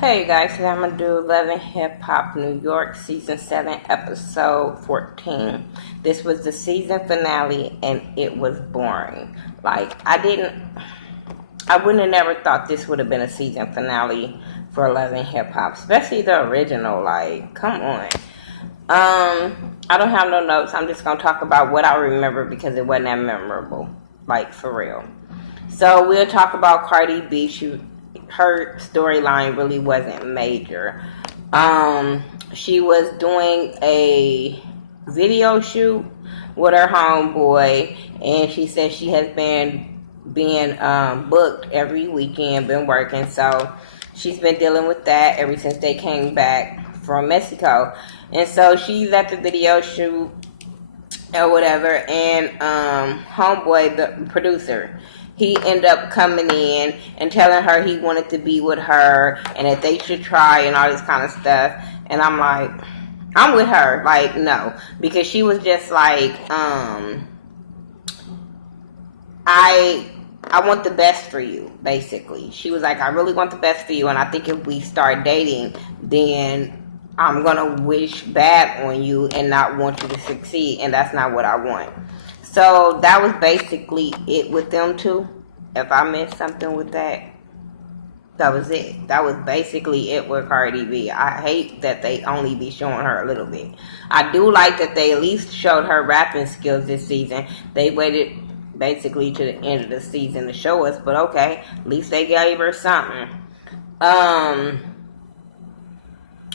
Hey guys, today I'm going to do Love and Hip Hop New York Season 7, Episode 14. This was the season finale and it was boring. I wouldn't have never thought this would have been a season finale for Love and Hip Hop, especially the original. Come on. I don't have no notes. I'm just going to talk about what I remember because it wasn't that memorable. For real. So we'll talk about Cardi B. Her storyline really wasn't major. She was doing a video shoot with her homeboy, and she said she has been being booked every weekend, been working, so she's been dealing with that ever since they came back from Mexico. And so she's at the video shoot or whatever, and homeboy, the producer, he ended up coming in and telling her he wanted to be with her and that they should try and all this kind of stuff. And I'm like, I'm with her. No. Because she was just like, I want the best for you, basically. She was like, I really want the best for you, and I think if we start dating, then I'm going to wish bad on you and not want you to succeed, and that's not what I want. So that was basically it with them two. If I missed something with that, that was it. That was basically it with Cardi B. I hate that they only be showing her a little bit. I do like that they at least showed her rapping skills this season. They waited basically to the end of the season to show us, but okay, at least they gave her something.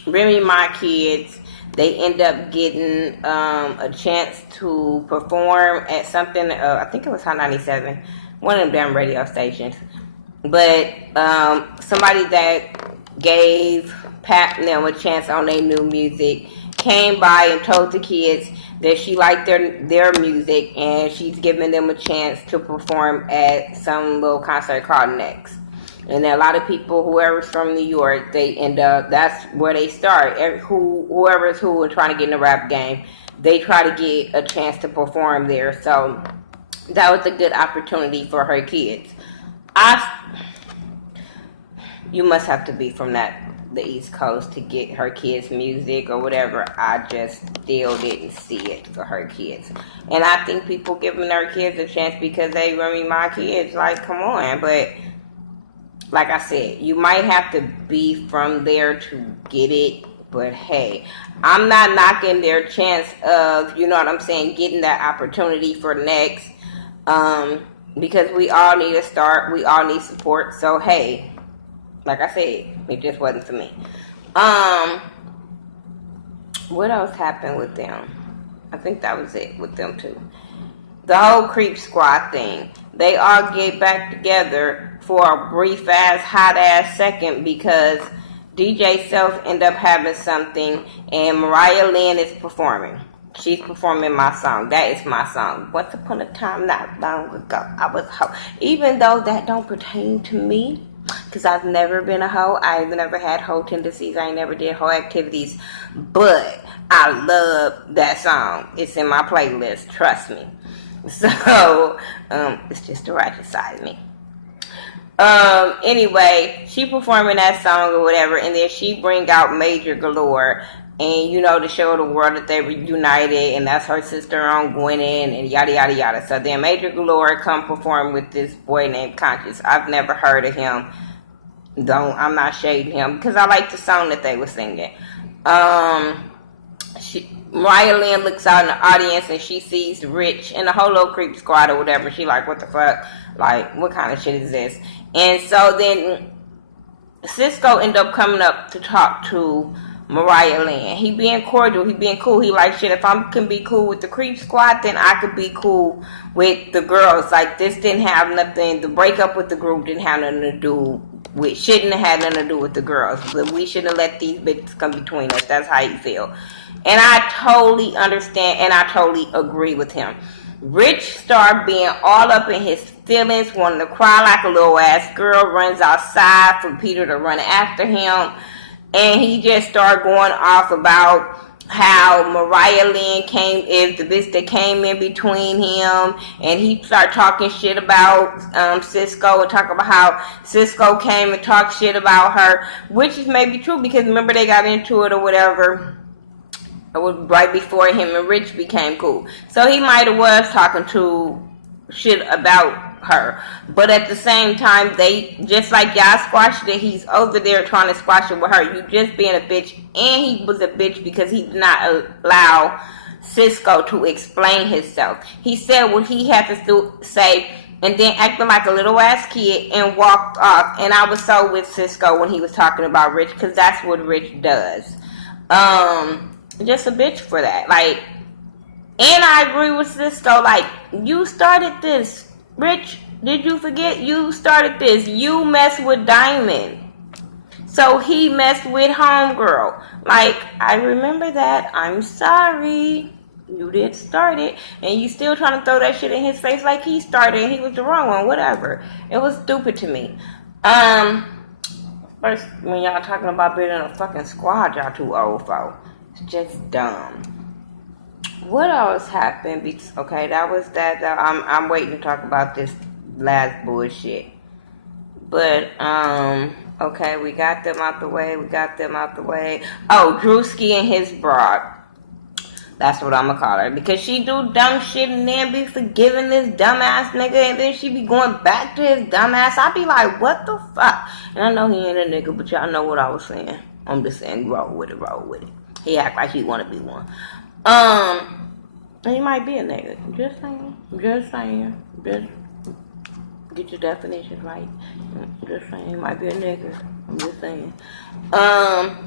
Remy Ma Kids, they end up getting a chance to perform at something, I think it was Hot 97, one of them damn radio stations. But somebody that gave Pat and them a chance on their new music came by and told the kids that she liked their music, and she's giving them a chance to perform at some little concert called Next. And a lot of people, whoever's from New York, they end up, that's where they start. Whoever's who and trying to get in the rap game, they try to get a chance to perform there. So that was a good opportunity for her kids. You must have to be from the East Coast to get her kids music or whatever. I just still didn't see it for her kids. And I think people giving their kids a chance because they Remy Ma Kids. Come on, but like I said, you might have to be from there to get it, but hey, I'm not knocking their chance of, you know what I'm saying, getting that opportunity for Next, because we all need a start, we all need support, so hey, like I said, it just wasn't for me. What else happened with them? I think that was it with them too. The whole Creep Squad thing, they all get back together for a brief ass, hot ass second because DJ Self ended up having something and Mariah Lynn is performing. She's performing my song. That is my song. Once upon a time, not long ago, I was a hoe. Even though that don't pertain to me, because I've never been a hoe. I've never had hoe tendencies. I never did hoe activities. But I love that song. It's in my playlist. Trust me. So, it's just the ratchet side of me. Anyway, she performing that song or whatever, and then she bring out Major Galore, and to show the world that they reunited, and that's her sister on Gwennon, and yada yada yada. So then Major Galore come perform with this boy named Conscious. I've never heard of him. I'm not shading him because I like the song that they were singing. Mariah Lynn looks out in the audience and she sees Rich and the whole little Creep Squad or whatever. She like, what the fuck? What kind of shit is this? And so then Cisco ended up coming up to talk to Mariah Lynn. He being cordial. He being cool. He like, shit, if I can be cool with the Creep Squad, then I could be cool with the girls. This didn't have nothing, the breakup with the group didn't have nothing to do with, shouldn't have had nothing to do with the girls. But we shouldn't have let these bitches come between us. That's how you feel. And I totally understand and I totally agree with him. Rich started being all up in his feelings, wanting to cry like a little ass girl, runs outside for Peter to run after him. And he just started going off about how Mariah Lynn is the bitch that came in between him, and he started talking shit about Cisco, and talk about how Cisco came and talked shit about her, which is maybe true because remember they got into it or whatever. It was right before him and Rich became cool, so he might have was talking to shit about her, but at the same time, they just like y'all squashed it. He's over there trying to squash it with her. You just being a bitch, and he was a bitch because he did not allow Cisco to explain himself. He said what he had to say, and then acted like a little ass kid and walked off. And I was so with Cisco when he was talking about Rich because that's what Rich does. Just a bitch for that. Like, and I agree with Cisco. Like, you started this. Rich, did you forget you started this? You messed with Diamond. So he messed with Homegirl. Like, I remember that. I'm sorry. You did start it. And you still trying to throw that shit in his face like he started and he was the wrong one. Whatever. It was stupid to me. First, when y'all talking about building a fucking squad, y'all too old for. It's just dumb. What else happened? Okay, that was that. I'm waiting to talk about this last bullshit. But, okay, we got them out the way. Oh, Drewski and his broad. That's what I'm gonna call her. Because she do dumb shit and then be forgiving this dumbass nigga. And then she be going back to his dumbass. I be like, what the fuck? And I know he ain't a nigga, but y'all know what I was saying. I'm just saying, roll with it. He act like he want to be one. He might be a nigga. Just saying. Just get your definitions right. Just saying, he might be a nigga. I'm just saying.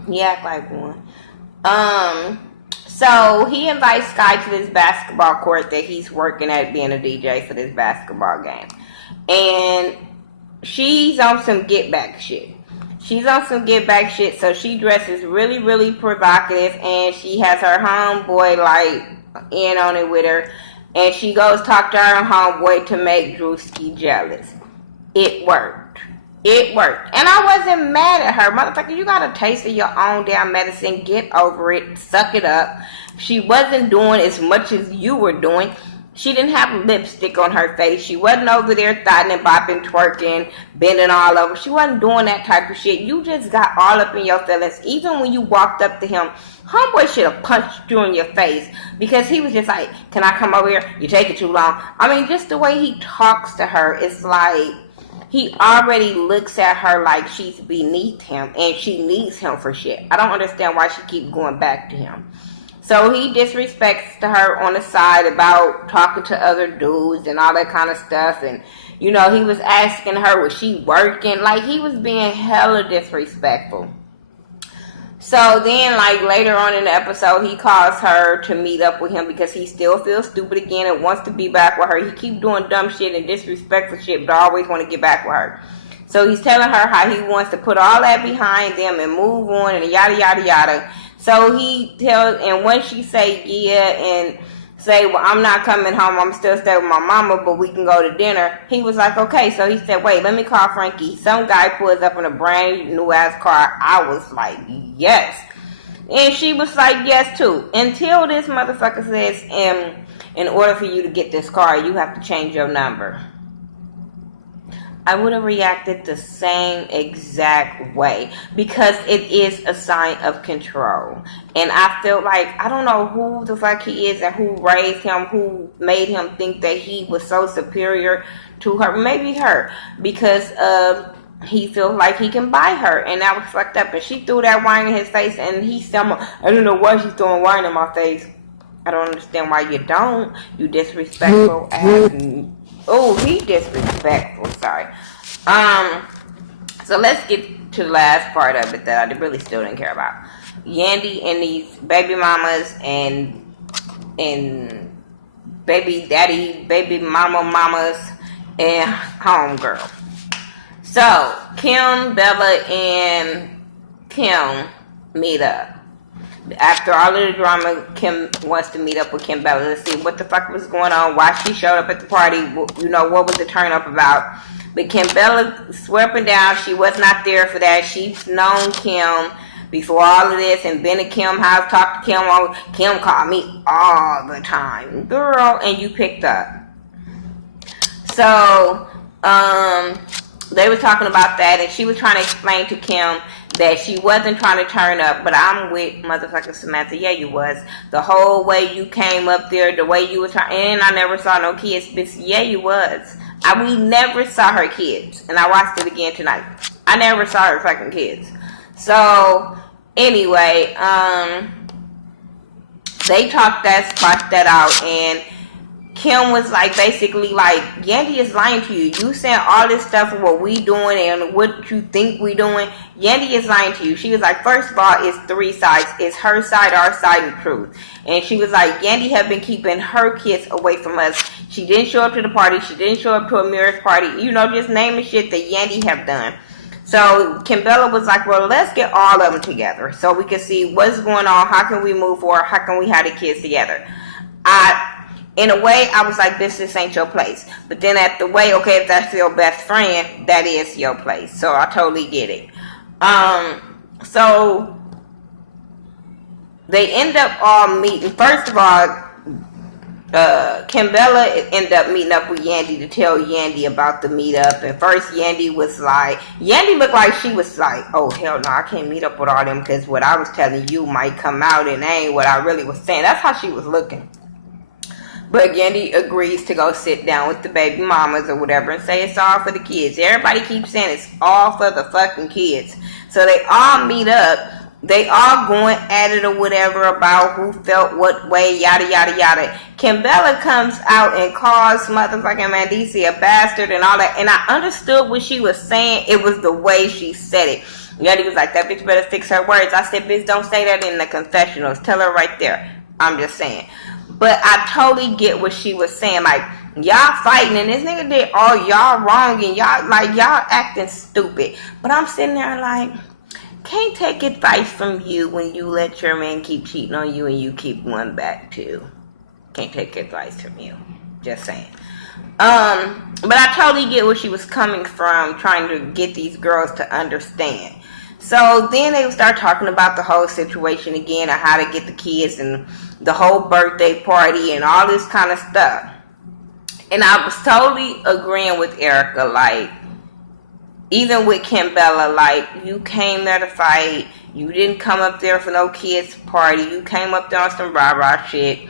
He act like one. So he invites Sky to this basketball court that he's working at being a DJ for this basketball game. And she's on some get back shit. So she dresses really, really provocative, and she has her homeboy like in on it with her, and she goes talk to her homeboy to make Drewski jealous. It worked, and I wasn't mad at her. Motherfucker, you got a taste of your own damn medicine. Get over it, suck it up. She wasn't doing as much as you were doing. She didn't have lipstick on her face. She wasn't over there thotting and bopping, twerking, bending all over. She wasn't doing that type of shit. You just got all up in your feelings. Even when you walked up to him, homeboy should have punched you in your face because he was just like, can I come over here? You take it too long. I mean, just the way he talks to her, it's like he already looks at her like she's beneath him and she needs him for shit. I don't understand why she keeps going back to him. So he disrespects to her on the side about talking to other dudes and all that kind of stuff. And, you know, he was asking her, was she working? Like, he was being hella disrespectful. So then, like, later on in the episode, he calls her to meet up with him because he still feels stupid again and wants to be back with her. He keeps doing dumb shit and disrespectful shit, but always want to get back with her. So he's telling her how he wants to put all that behind them and move on and yada, yada, yada. So he tells, and when she say yeah and say, well, I'm not coming home, I'm still staying with my mama, but we can go to dinner, he was like, okay. So he said, wait, let me call Frankie. Some guy pulls up in a brand new ass car. I was like, yes. And she was like, yes, too. Until this motherfucker says, in order for you to get this car, you have to change your number. I would have reacted the same exact way because it is a sign of control. And I feel like, I don't know who the fuck he is and who raised him, who made him think that he was so superior to her. Maybe her, because he feels like he can buy her. And that was fucked up. And she threw that wine in his face and he said, I don't know why she's throwing wine in my face. I don't understand why you don't. You disrespectful ass. Oh, he disrespectful. Sorry. So let's get to the last part of it that I really still didn't care about. Yandy and these baby mamas and baby daddy, baby mamas, and homegirl. So Kim, Bella, and Kim meet up. After all of the drama, Kim wants to meet up with Kim Bella to see what the fuck was going on, why she showed up at the party, you know, what was the turn up about. But Kim Bella swept down, she was not there for that. She's known Kim before all of this, and been to Kim house, talked to Kim. Kim called me all the time, girl, and you picked up. So, they were talking about that, and she was trying to explain to Kim that she wasn't trying to turn up, but I'm with motherfucking Samantha. Yeah, you was. The whole way you came up there, the way you were trying, and I never saw no kids, bitch. Yeah, you was. We never saw her kids, and I watched it again tonight. I never saw her fucking kids. So, anyway, they talked that out, and Kim was like, basically like, Yandy is lying to you. You saying all this stuff of what we doing and what you think we doing. Yandy is lying to you. She was like, first of all, it's three sides. It's her side, our side, and truth. And she was like, Yandy have been keeping her kids away from us. She didn't show up to the party. She didn't show up to Amir's party. You know, just naming shit that Yandy have done. So Kimbella was like, well, let's get all of them together so we can see what's going on. How can we move forward? How can we have the kids together? In a way, I was like, this ain't your place. But then at the way, okay, if that's your best friend, that is your place. So I totally get it. So they end up all meeting. First of all, Kimbella ended up meeting up with Yandy to tell Yandy about the meetup. And first Yandy was like, Yandy looked like she was like, oh hell no, I can't meet up with all them because what I was telling you might come out and ain't what I really was saying. That's how she was looking. But Yandy agrees to go sit down with the baby mamas or whatever and say it's all for the kids. Everybody keeps saying it's all for the fucking kids. So they all meet up. They all going at it or whatever about who felt what way, yada, yada, yada. Kimbella comes out and calls motherfucking Mandisi a bastard and all that. And I understood what she was saying. It was the way she said it. Yandy was like, that bitch better fix her words. I said, bitch, don't say that in the confessionals. Tell her right there. I'm just saying. But I totally get what she was saying. Like, y'all fighting and this nigga did all y'all wrong and y'all acting stupid. But I'm sitting there like, can't take advice from you when you let your man keep cheating on you and you keep one back too. Can't take advice from you. Just saying. But I totally get where she was coming from, trying to get these girls to understand. So then they start talking about the whole situation again and how to get the kids and the whole birthday party and all this kind of stuff. And I was totally agreeing with Erica, like, even with Kimbella, like, you came there to fight. You didn't come up there for no kids party. You came up there on some rah-rah shit.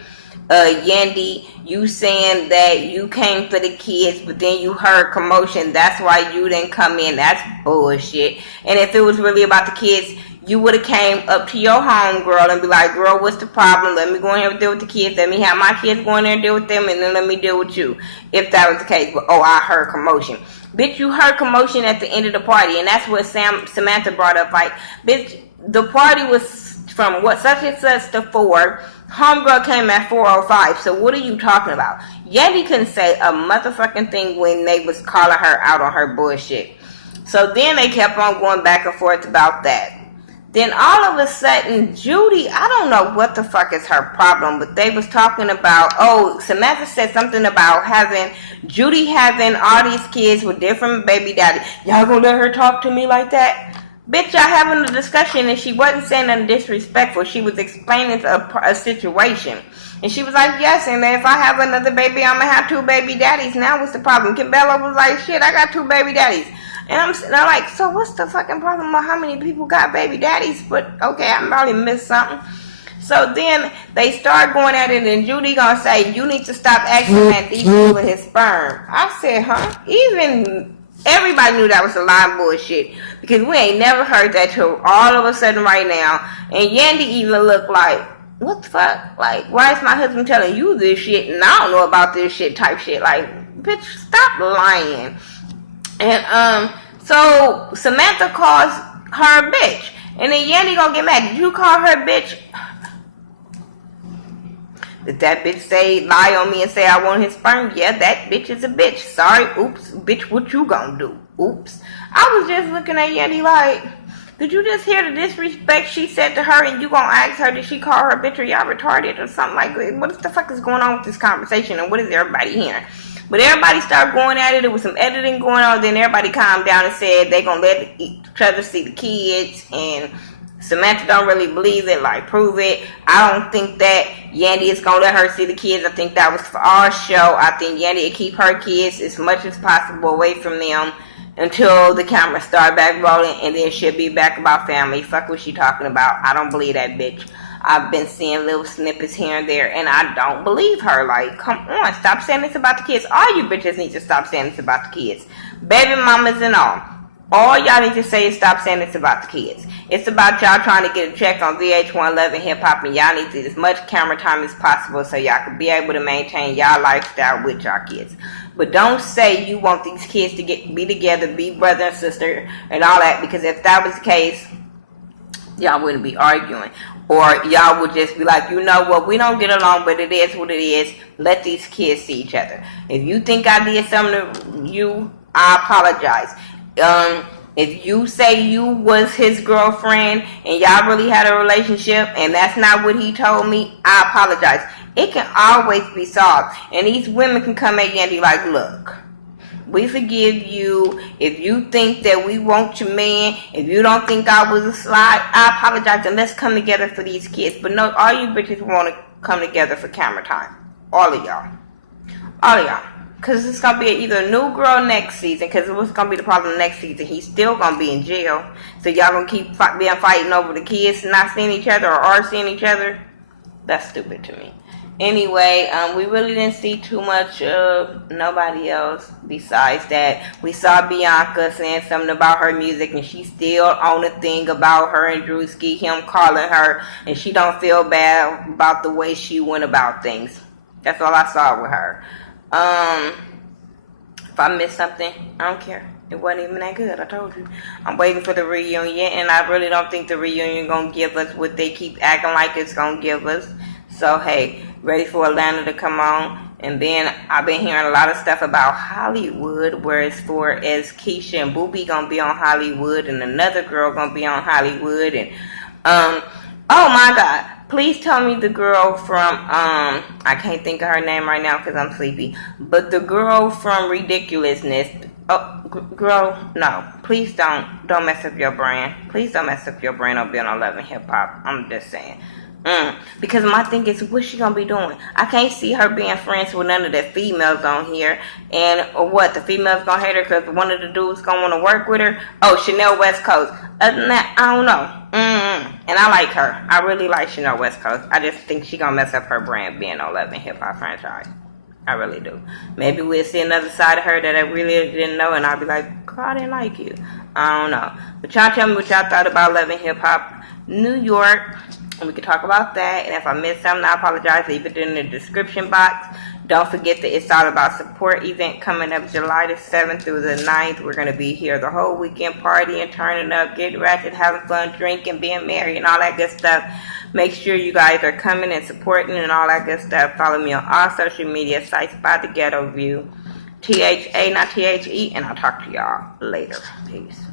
Yandy, you saying that you came for the kids, but then you heard commotion. That's why you didn't come in. That's bullshit. And if it was really about the kids, you would have came up to your home, girl, and be like, girl, what's the problem? Let me go in here and deal with the kids. Let me have my kids go in there and deal with them, and then let me deal with you. If that was the case. But, oh, I heard commotion. Bitch, you heard commotion at the end of the party, and that's what Samantha brought up. Like, bitch, the party was from what such and such to 4. Homegirl came at 4:05. So what are you talking about? Yandy couldn't say a motherfucking thing when they was calling her out on her bullshit. So then they kept on going back and forth about that. Then all of a sudden, Judy, I don't know what the fuck is her problem, but they was talking about, Samantha said something about Judy having all these kids with different baby daddies. Y'all gonna let her talk to me like that? Bitch, y'all having a discussion and she wasn't saying nothing disrespectful. She was explaining a situation. And she was like, yes, and if I have another baby, I'm gonna have 2 baby daddies. Now what's the problem? Kimbella was like, shit, I got 2 baby daddies. And I'm like, so what's the fucking problem with how many people got baby daddies? But okay, I probably missed something. So then they start going at it, and Judy gonna say, you need to stop acting at these people with his sperm. I said, huh? Even everybody knew that was a lie bullshit, because we ain't never heard that till all of a sudden right now. And Yandy even looked like, what the fuck? Like, why is my husband telling you this shit and I don't know about this shit type shit? Like, bitch, stop lying. And so Samantha calls her a bitch, and then Yandy gonna get mad. Did you call her a bitch? Did that bitch lie on me and say I want his sperm? Yeah, that bitch is a bitch. Sorry, oops, bitch, what you gonna do? Oops. I was just looking at Yandy like, did you just hear the disrespect she said to her, and you gonna ask her, did she call her a bitch, or y'all retarded or something like that? What the fuck is going on with this conversation, and what is everybody hearing? But everybody started going at it. There was some editing going on. Then everybody calmed down and said they're going to let each other see the kids. And Samantha don't really believe it, like, prove it. I don't think that Yandy is going to let her see the kids. I think that was for our show. I think Yandy will keep her kids as much as possible away from them until the cameras start back rolling, and then she'll be back about family. Fuck what she talking about. I don't believe that bitch. I've been seeing little snippets here and there, and I don't believe her. Like, come on, stop saying this about the kids. All you bitches need to stop saying this about the kids. Baby mamas and all y'all need to say is stop saying it's about the kids. It's about y'all trying to get a check on VH1 Loving Hip Hop, and y'all need to get as much camera time as possible so y'all can be able to maintain y'all lifestyle with y'all kids. But don't say you want these kids to be together, be brother and sister, and all that, because if that was the case, y'all wouldn't be arguing. Or y'all would just be like, you know what, we don't get along, but it is what it is. Let these kids see each other. If you think I did something to you, I apologize. If you say you was his girlfriend and y'all really had a relationship and that's not what he told me, I apologize. It can always be solved. And these women can come at Yandy like, look, we forgive you. If you think that we want your man, if you don't think I was a slide, I apologize, and let's come together for these kids. But no, all you bitches want to come together for camera time. All of y'all. All of y'all. Because it's going to be either a new girl next season, because what's going to be the problem next season? He's still going to be in jail. So y'all going to keep fighting over the kids not seeing each other or are seeing each other? That's stupid to me. Anyway, we really didn't see too much of nobody else besides that. We saw Bianca saying something about her music, and she's still on the thing about her and Drewski, him calling her, and she don't feel bad about the way she went about things. That's all I saw with her. If I missed something, I don't care. It wasn't even that good, I told you. I'm waiting for the reunion, and I really don't think the reunion gonna give us what they keep acting like it's gonna give us. So, hey, ready for Atlanta to come on. And then I've been hearing a lot of stuff about Hollywood, where as far as Keisha and Boobie gonna be on Hollywood, and another girl gonna be on Hollywood, and oh my God. Please tell me the girl from, I can't think of her name right now because I'm sleepy, but the girl from Ridiculousness, girl, no, please don't mess up your brand. Please don't mess up your brand on being on Love and Hip Hop. I'm just saying. Because my thing is, what's she gonna be doing? I can't see her being friends with none of the females on here. And what, the females gonna hate her because one of the dudes gonna want to work with her? Oh, Chanel West Coast. Other than that, I don't know. And I like her. I really like Chanel West Coast. I just think she gonna mess up her brand being on Love and Hip Hop franchise. I really do. Maybe we'll see another side of her that I really didn't know, and I'll be like, girl, I didn't like you. I don't know. But y'all tell me what y'all thought about Love and Hip Hop New York. And we can talk about that. And if I missed something, I apologize. Leave it in the description box. Don't forget the It's All About Support event coming up July the 7th through the 9th. We're going to be here the whole weekend partying, turning up, getting ratchet, having fun, drinking, being merry, and all that good stuff. Make sure you guys are coming and supporting and all that good stuff. Follow me on all social media sites by The Ghetto View. THA, not THE. And I'll talk to y'all later. Peace.